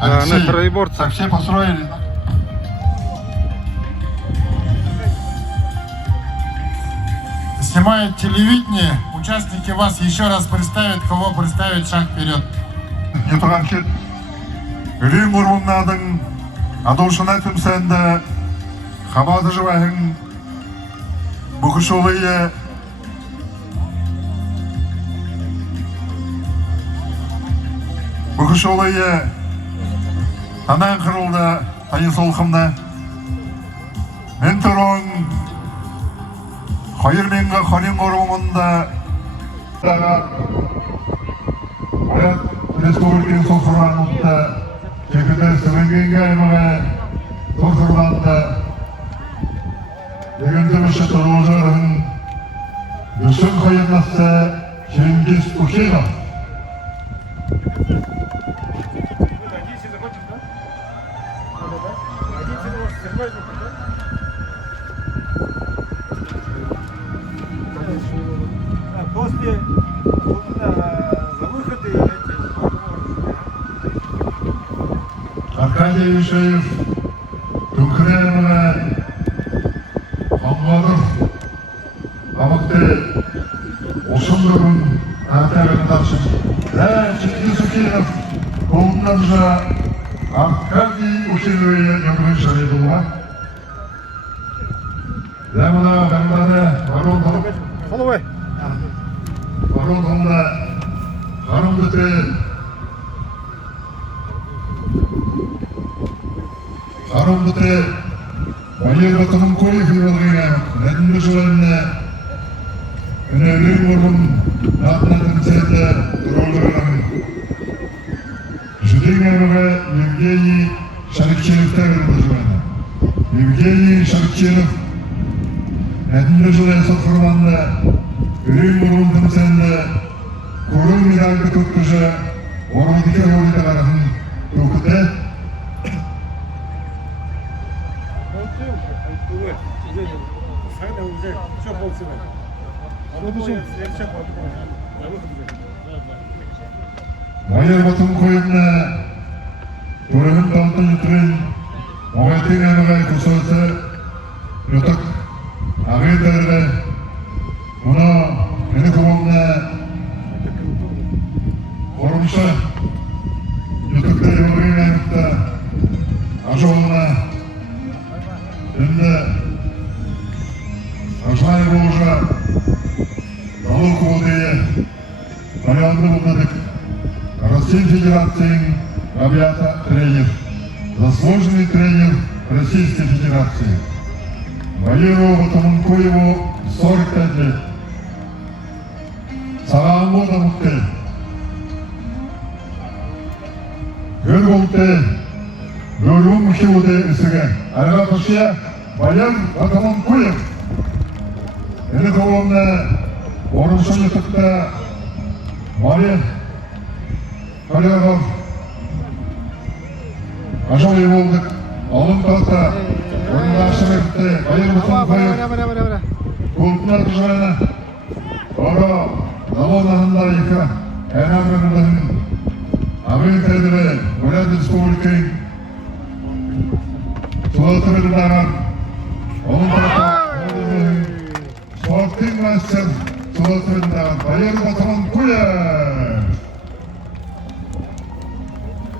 Алексей, троеборцы. так все построили. Снимает телевидение. Участники вас еще раз представят, кого представить, шаг вперед. Ютуганкет, Рим Урмунадың, Адолшына Тумсенда, Хамады Жывахың, Бухышолые, Танан Қырылда, Тайын Солқымда, Мен Тұрың, Қайырменгі Қарин Орымында, Республикин Солқырғанында, Кекілді Сірінгенге аймағы Солқырғанында, Дегенді мүші тұрғылжырын, Дүсін қайынласы Шенгиз Ушинов. После за выходы Аркадий Ишеев, Тукремова, Хамбадов, Абакты, Ошундурун, Артагандашин, Чингиз Ушинов, қолынан жа Аркадий Ушинове Ямрын Шаридулла. Ләміна Бәңбәне, Барон Головой. Баронғында Харым Дүтен, Харым Дүтен, Майыр Батымын Қойып Евалғыға, Нәдімді жылайына, Үнәлің орын Натынатын Сәді Тұролдырған, Жүдең әміға Евгений Шарикченов тәуірді жылайына. Евгений Шарикченов, Нәдімді жылай сатқырманда, Үрейін орындың сәнді, көрің медалді көткіжі, орындыке орынды қарағын көкіті. Майыр Батым қойымына, көрігін дауытын үтірін, оғайтың әміғай күрсөзі, өтік, ағай дәргі, Мұна мені көміміне қорымшы үтікті еуірген әмікті ажуылына үнді ажлай болжа далы көдейі баянды бұлдадық Россия Федерацияның авиата тренер, заслуженный тренер Российской Федерации. Майыру Батымын Коеву 45 лет. Саған болда мұтты. Гөр болды, гөрім мүшеуді үсігі. Әлға тұшия Байыр Батымын Коев. Әні қолымды орыншы етікті Мария Қалиағов. Ажалай болдық. Алын қалта. Онында ашық етті. Байыр Батымын Коев. Kultlar dışarına, sonra zamanlarında yıka, enamlarının Amerika'da Vladimir Respublika'nın sulatırından onun tarafı Sporting Master sulatırından Bayır Batımın Kuya.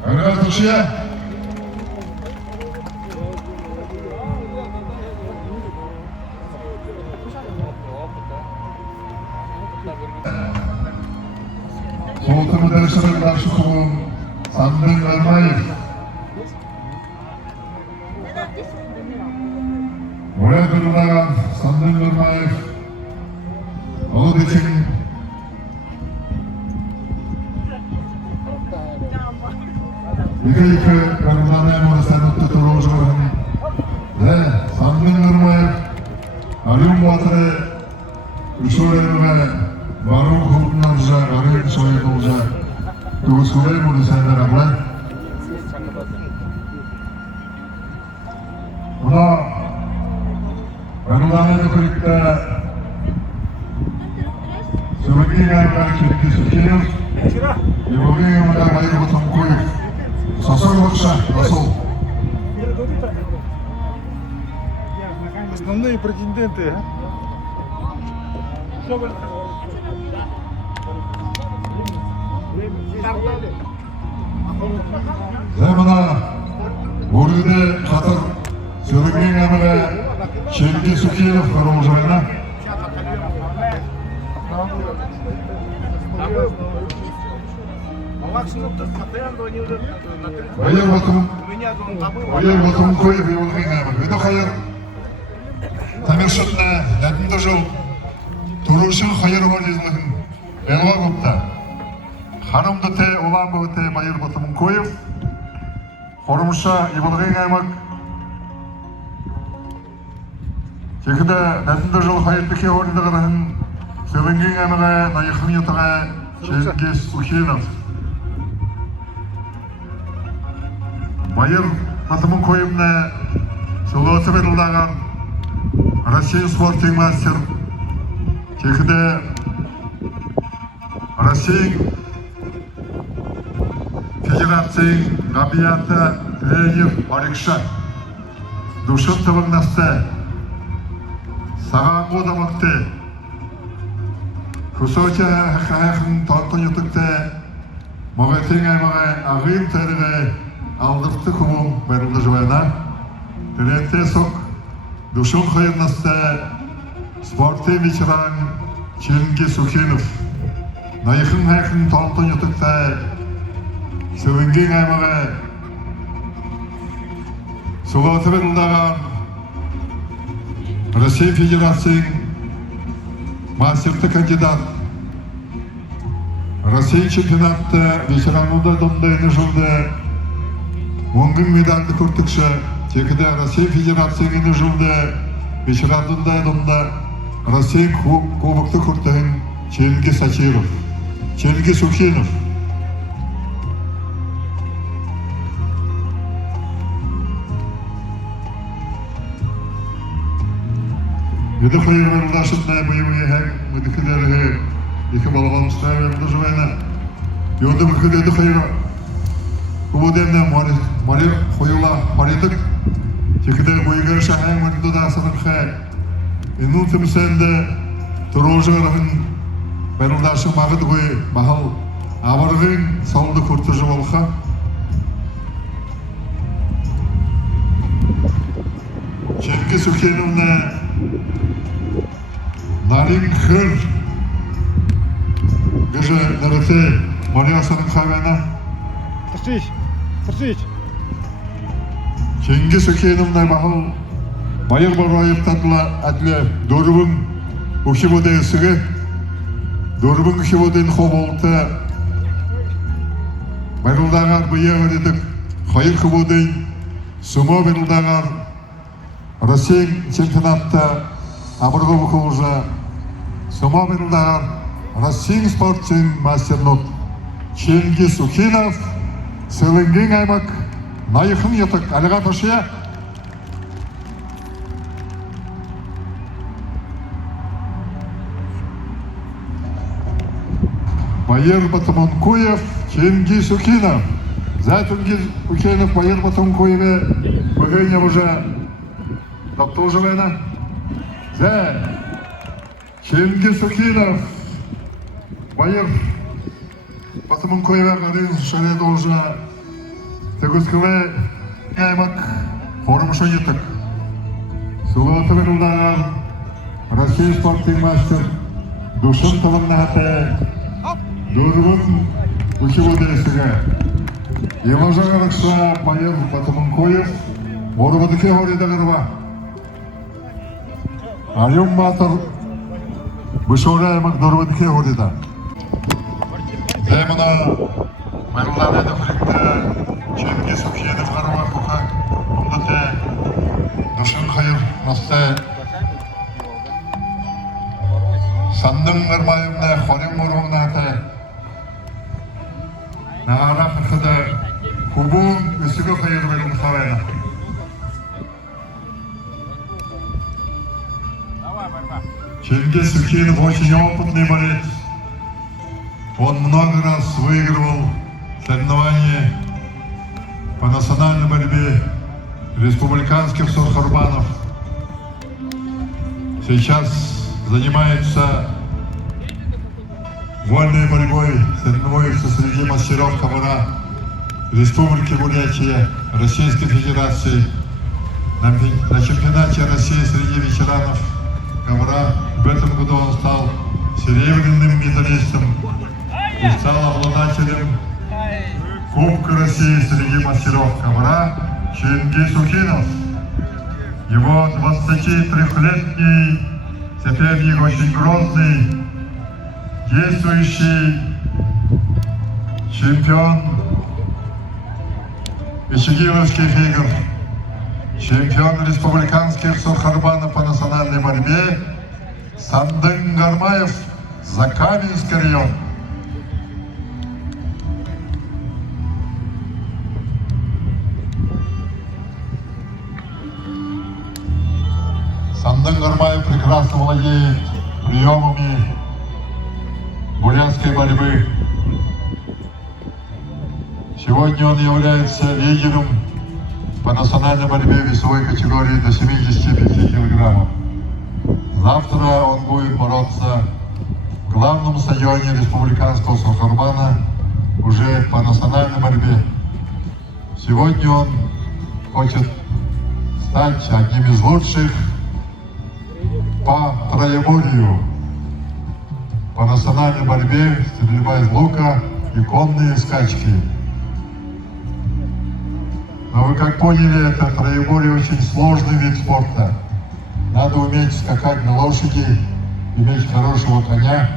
Arkadaşlar, Soğutunu derişlerine karşı kulun Sandın Vermayız. Oraya durulagan Sandın Vermayız. Onun için iki kanunlarına emanetlerine tutulmuş olan ve Sandın Vermayız Alim Batırı Üçülerine Barun Kultlarca, Arayın Soyunulca Tuzkulay bunu senden abla. Buna Kanunlarına dokunukta Sürgün yerler Çinki Sükeyir Yılgın yılında Bayır Batım Koyup Sasır Хорошо, Расул. Основные претенденты. Zemana Burgide Katır Sürgün Emre Çelgi Sukiyev Karolcayna Bayır Batım Koyup Yolgın Emre Vedo Hayır Tamirşatna Yadında Jol Turuşun Hayır var izlehin Elva Gupta Hanımda te olan bu te Bayır Batım Koyup Hormuşa Yolgın Emre Çekide Yadında Jol Hayır Beke Hordiğin Sövüngün Emre Nayıkın Yatağa Çelgi Sukiyev Bayır Batımın koyumuna Şulatı verildiğin Россия спортинг мастер Çekide Россия Федерации Габията тренер Барикша Душын тывыңнасты Саған қодамықты Күсөте хақын тартын етікті Мұғайтың аймағы ағым тәрігі алдыртты күмім бәрілді жуайна Тіректе соқ Душын қайырнасты спорты ветеран Челінге Сукенов Найқын хақын тартын етікті Сөвінген аймағы Сұлаты бәрілдіған Россия Федерацияның мастерті кандидат Россия чемпионатты ветерануда дондайны жылды Оңғын медалды көртікші Текіде Россия Федерацияны жылды ветеранында донда Россия кубокты көртігін Челінге Сачиров Челінге Сукенов Еді қойырмарылдашында бұйымы әр мүдікілері екі балығалымыстар өрді жуайна. Йонды мүдікілерді қойыры. Құбудемді мари қойыла маридік. Текіде бұйығыр шағайын мүдіді да асының қай. Инул тімсенді тұрғыжы ғырығын бәрілдашың мағыды қой бағыл абырғын салды көртіжі болға. Челінге Сукеновна Нарин Хыр Гыжы нырыты Мариясының қағана Тұршич Челінге Сукеновна бағыл Майыр Барайыптанла әділі Дөрібің ұхибоды өсігі Дөрібің ұхибодың қоболты Байрылдағар бұйы өредік Қайыр қыбодың Сұма берілдағар Россия чемпионатта Абырғы бұқылжа Сұма берілдағар Россия спортчың мастернут Челінге Сукенов Сөлінген аймақ Найықын етік әліға ташия Байыр Батымонкуев Челінге Сукенов Зәтінге Сукенов Байыр Батымонкуеве Бұғыне бұжа Доктор Жавайна Зә Челінге Сукенов Байыр Батымын көйве ғарин шаред олжа Тегізкілі аймақ форумшы етік Сұлуаты берілдаған Россия спортинг мастер Душын тылымна әті Дөрігін үкебоды есігі Елажа ғарықша Байыр Батымын көйіп Орыбыдыке хорида ғырба Айым батыр Бышора аймақ дөрбідіке хорида Зәйміна Мәрілдар еді құректі Челінге Сукенов ғарба құқа Құмдыте Душын қайыр насты Сандың ғырмайымна Хорим ұрғымна әті Нағара қырқыды Кубун үсігі қайыр берін қарайна Челінге Сукенов очень опытный борец. Он много раз выигрывал соревнования по национальной борьбе республиканских сурхарбанов сейчас занимается вольной борьбой, соревнуется среди мастеров ковра Республики Бурятия, Российской Федерации. На чемпионате России среди ветеранов ковра в этом году он стал серебряным медалистом и стал обладателем Кубка России среди мастеров ковра Чингис Укинов. Его 23-летний, теперь очень грозный, действующий чемпион Ичигиловских игр, чемпион республиканских сурхарбанов по национальной борьбе Сандын Гармаев, Закаменский район. Сандын Гармаев прекрасно владеет приемами бурятской борьбы. Сегодня он является лидером по национальной борьбе весовой категории до 75 килограммов. Завтра он будет бороться в главном стадионе республиканского сурхарбана уже по национальной борьбе. Сегодня он хочет стать одним из лучших по троеборью, по национальной борьбе, стрельба из лука и конные скачки. Но вы как поняли, это троеборье очень сложный вид спорта. Надо уметь скакать на лошади, иметь хорошего коня,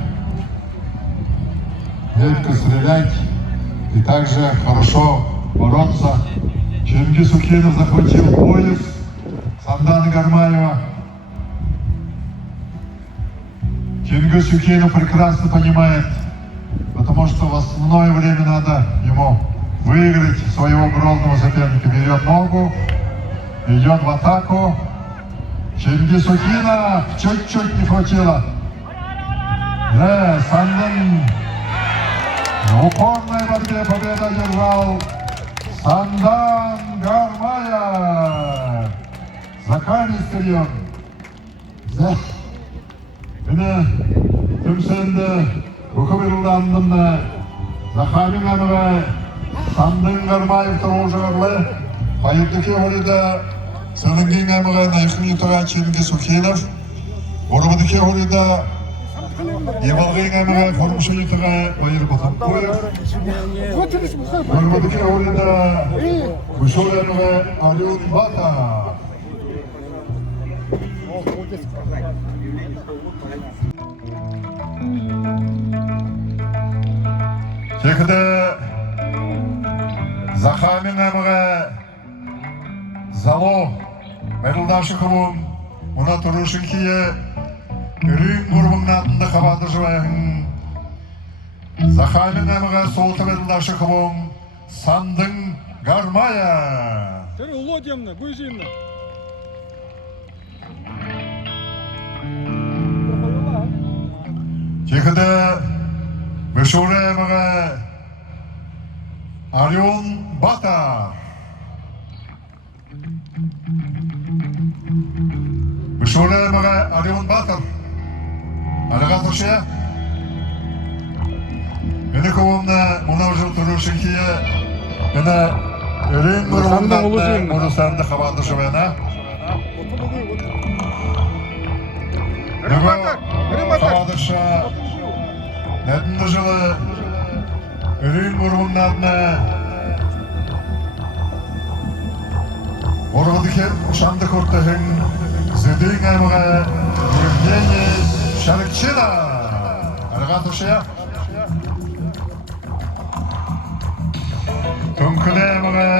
метко стрелять и также хорошо бороться. Чингис Укинов захватил пояс Сандана Гармаева. Чингис Укинов прекрасно понимает, потому что в основное время надо ему выиграть своего грозного соперника. Берет ногу, идет в атаку. Чингис Укинов чуть-чуть не хватило. Да, Сандын в упорной борьбе победу одержал Сандан Гармаев. Закаменский район. Міне түмсенді үкібірілдандымды Захамин әмігі Сандын Гармаев тұру жағырлы Байырдыке орыда Сөлінген әмігі Найқын етіға Чингис Укинов Орыбыдыке орыда Евалғын әмігі Қорымшы етіға Байыр Батанкоев Орыбыдыке орыда Күшол әмігі Алион Бата Текді Захамин әмігі Зало Бәрілдашы құбым Мұна тұрышын кие Үрін ғұрбың атында қабады жывайын Захамин әмігі солты бәрілдашы құбым Сандын Гармая Тері ұлодемні, көземні. Текді Мüşure әмігі Алион Бата Мüşure әмігі Алион Батыр Алыға тұршия Мені көбімді мұна жыл тұрушын кие Мені өрен бұрғындатты Мұжысанды қабанды жывайна Қабадырша Нәдінді жылы үрін бұрғының адына Орғыдыке ұшанды көрттіхін Зүдің әміға Евгений Шарыкчина Арыға тұршия Түнкілі әміға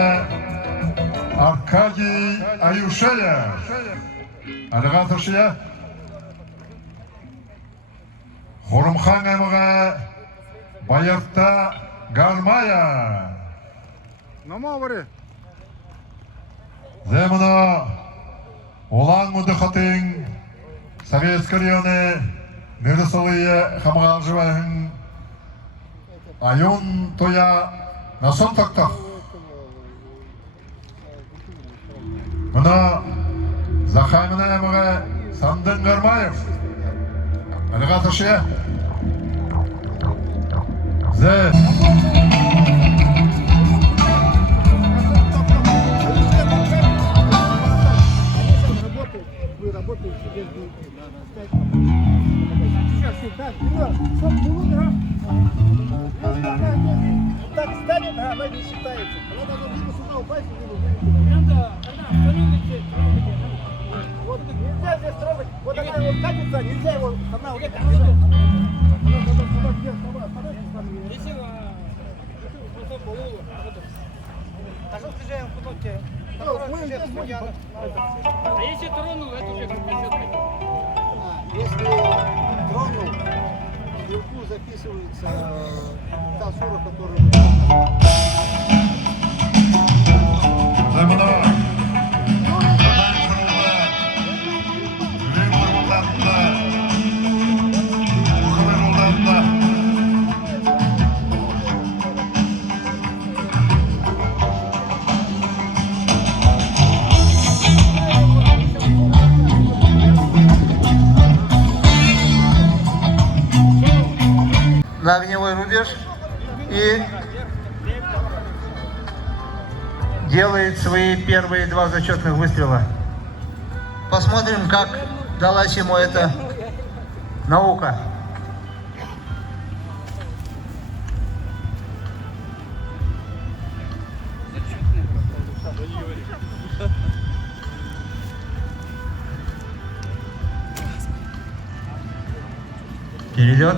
Аркадий Аюшея Арыға тұршия Хорымхан әміға Байырта Гармая. Нама бары. Земіна Олан ұдықатын Советский районы Нырысылые хамағал жывайын Айон тоя насон тоқтақ Мына Захамина әміға Сандын Гармаев. Әліға тұшы. Вы работаете без денег, надо сказать. Так, так станет, она не считается. Она должна либо сюда упасть, либо вот нельзя здесь трогать. Вот она вот катится, нельзя его останавливать. Она должна сюда вверх, остановиться. Если А если тронул, это уже как если тронул, вверху записывается та сура, которую Ve buna Kadan kurulda, Ürün kurullarında, Kıvır yollarında на огневой рубеж и делает свои первые 2 зачетных выстрела. Посмотрим, как далась ему эта наука. Перелет.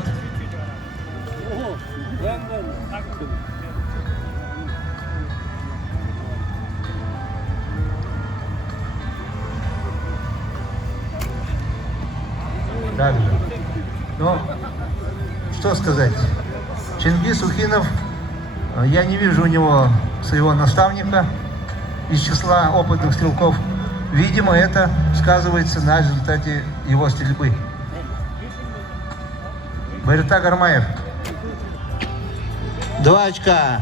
Также. Ну, что сказать. Чингис Ухинов, я не вижу у него своего наставника из числа опытных стрелков. Видимо, это сказывается на результате его стрельбы. Байрта Гармаев. 2 очка.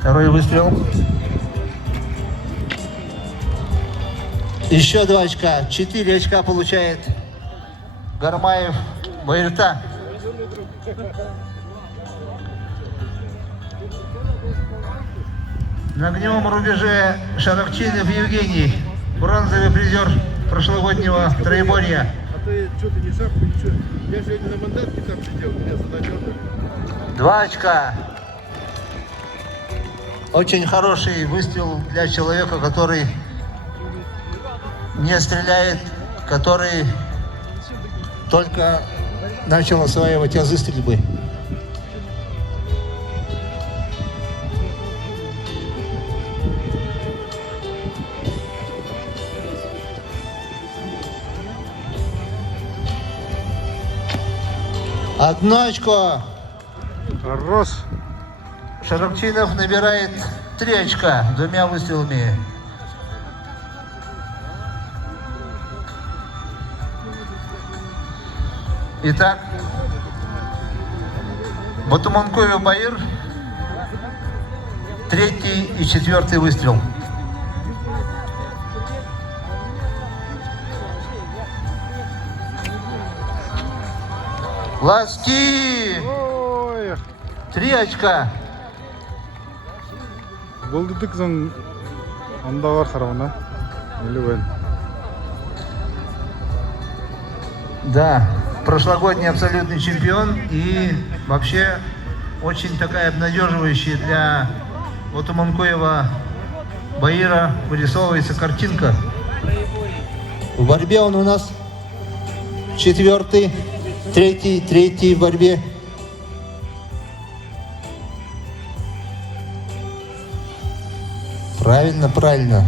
Второй выстрел. Еще 2 очка. 4 очка получает Гармаев Байрта. На огневом рубеже Шарахчинов Евгений, бронзовый призер прошлогоднего троеборья. А ты что, ты не шапку, ничего? Я сегодня на мандатке там сидел, меня задача. 2 очка. Очень хороший выстрел для человека, который не стреляет, который только начал осваивать азы стрельбы. Одно очко. Хорош. Шарапчинов набирает 3 очка 2 выстрелами. Итак, Батуманкоев Баир, 3-й и 4-й выстрел. Ласки! Ой, 3 очка. болды диксон. Анда бар қарауына. Милювен. Да, прошлогодний абсолютный чемпион и вообще очень такая обнадеживающая для Батуманкоева Баира вырисовывается картинка. В борьбе он у нас 4-й, 3-й в борьбе. Правильно, правильно.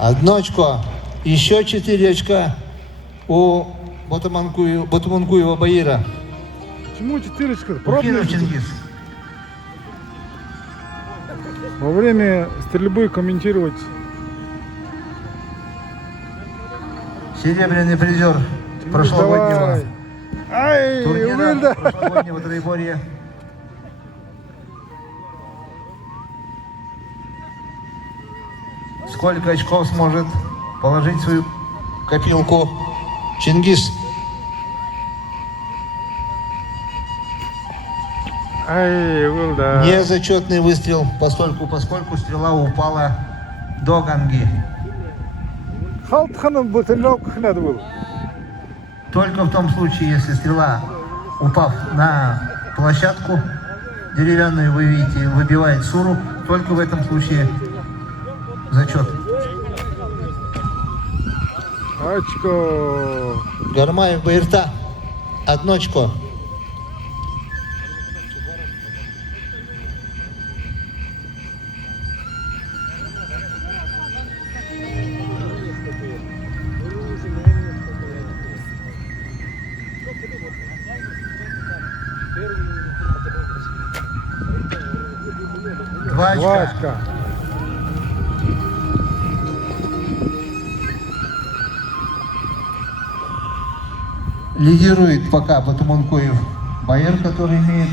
1 очко. Еще 4 очка у Батмункуева Баира. Почему 4 очка? Ухинов Чингис. Во время стрельбы комментировать. Серебряный призер прошлогоднего Ай, турнира, Вильда! прошлогоднего троеборья. Сколько очков сможет положить в свою копилку Чингис? Ай, Вильда! Незачетный выстрел, поскольку стрела упала до ганги. Халтханом бутылек надо было. Только в том случае, если стрела, упав на площадку деревянную, вы видите, выбивает суру, только в этом случае зачет. Очко. Гармаев Баирта. 1 очко. Два очка. очка. Лидирует пока Батмункуев Баир, который имеет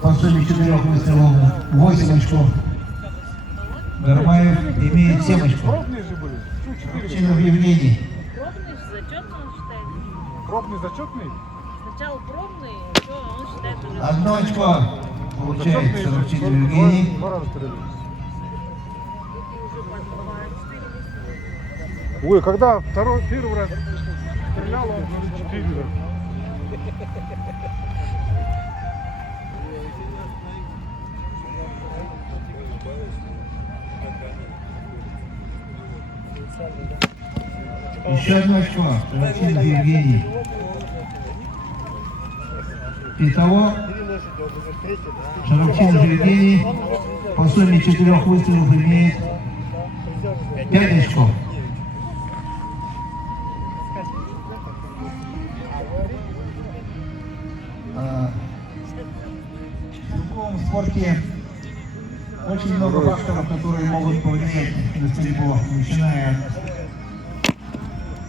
по сумме 4 выстрелов 8 очков. Гармаев имеет 7 очков. Пробные же были. Чинов Евгений. Пробный зачетный он считает. Пробный зачетный? Сначала пробный, все, он считает уже. 1 очко получает Шарапчинов Евгений. Два раза стреляли. Ой, когда первый раз стрелял, он 4 раза. Еще 1 очко. Шарапчинов Евгений. Итого Шарапчинов Евгений по сумме 4 выстрелов имеет 5 очков. В другом спорте очень много факторов, которые могут повлиять на стрельбу, начиная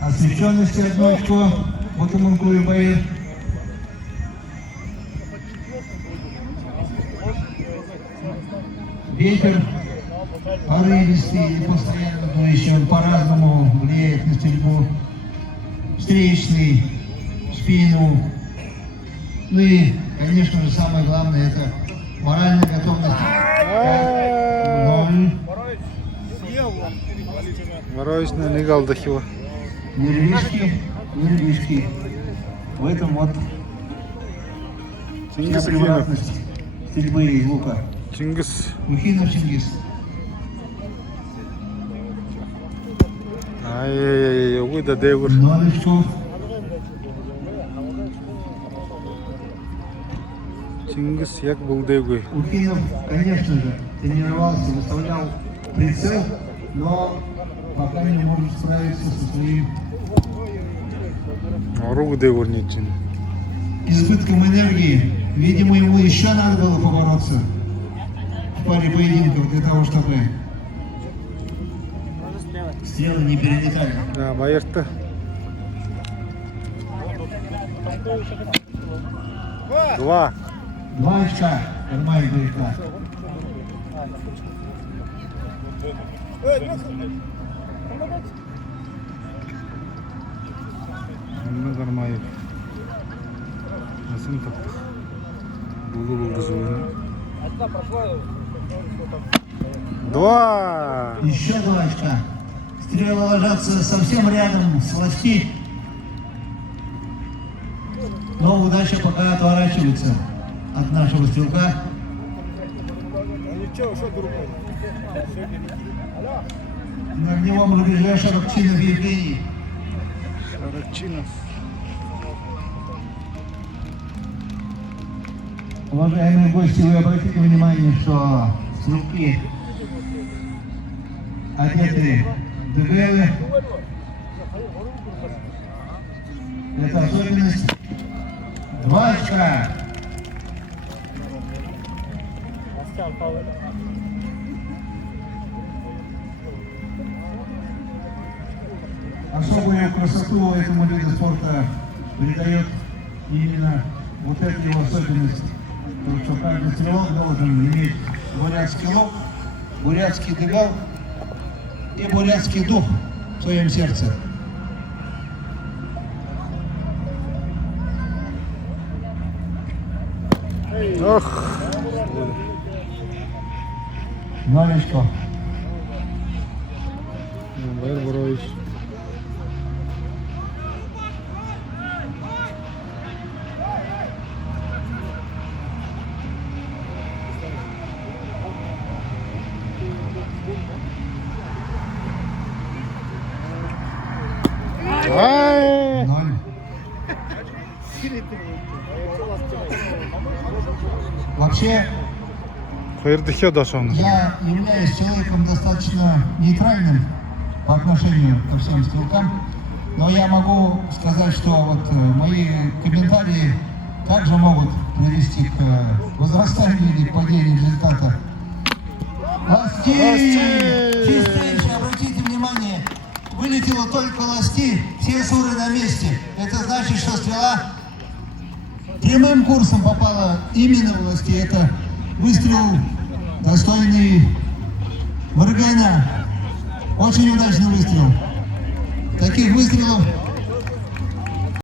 от освещенности 1 очко, Батмункуев Баир. Ветер порывистый или постоянно дующий, он по-разному влияет на стрельбу. Встречный, в спину. Ну и, конечно же, самое главное, это моральная готовность. 5-0. Морозно, не галдахива. Нервишки. В этом вот вся Чингис Ухинов. превратность стрельбы из лука. Чингис. Ухинов Чингис. Ай-яй-яй, выда девур. 0 очков. Чингис як был девгой. Ухинов, конечно же, тренировался, выставлял прицел, но пока не может справиться со своим Рук девур ничего. избытком энергии. Видимо, ему еще надо было побороться в паре поединков для того, чтобы стрелы не перелетали. Да, Баир-то. 2. 2 очка. Гармаев Баирта. Гармаев. Насым таптық. Булы бұлдызуына. 2. Еще 2 очка. Стрелы ложатся совсем рядом с лоськи. Но удача пока отворачивается от нашего стрелка. На огневом рубеже Шарапчинов Евгений. Шарапчинов. Уважаемые гости, вы обратите внимание, что стрелки одеты ДГЛ. Это особенность. 2 очка. Особую красоту этому виду спорта придает именно вот эта его особенность, что каждый стрелок должен иметь бурятский лоб, бурятский дыгал и бурятский дух в своем сердце. Ох, 0 очков. Байыр Борович. Ай! 0. Вообще, Хайырдыхе дашон. я являюсь человеком достаточно нейтральным по отношению ко всем стрелкам, но я могу сказать, что вот мои комментарии также могут привести к возрастанию или к падению результата. Ласти! Чистейшие, обратите внимание, вылетело только ласти, все суры на месте. Это значит, что стрела прямым курсом попала именно в ласти. Это выстрел достойный Варгана. Очень удачный выстрел. Таких выстрелов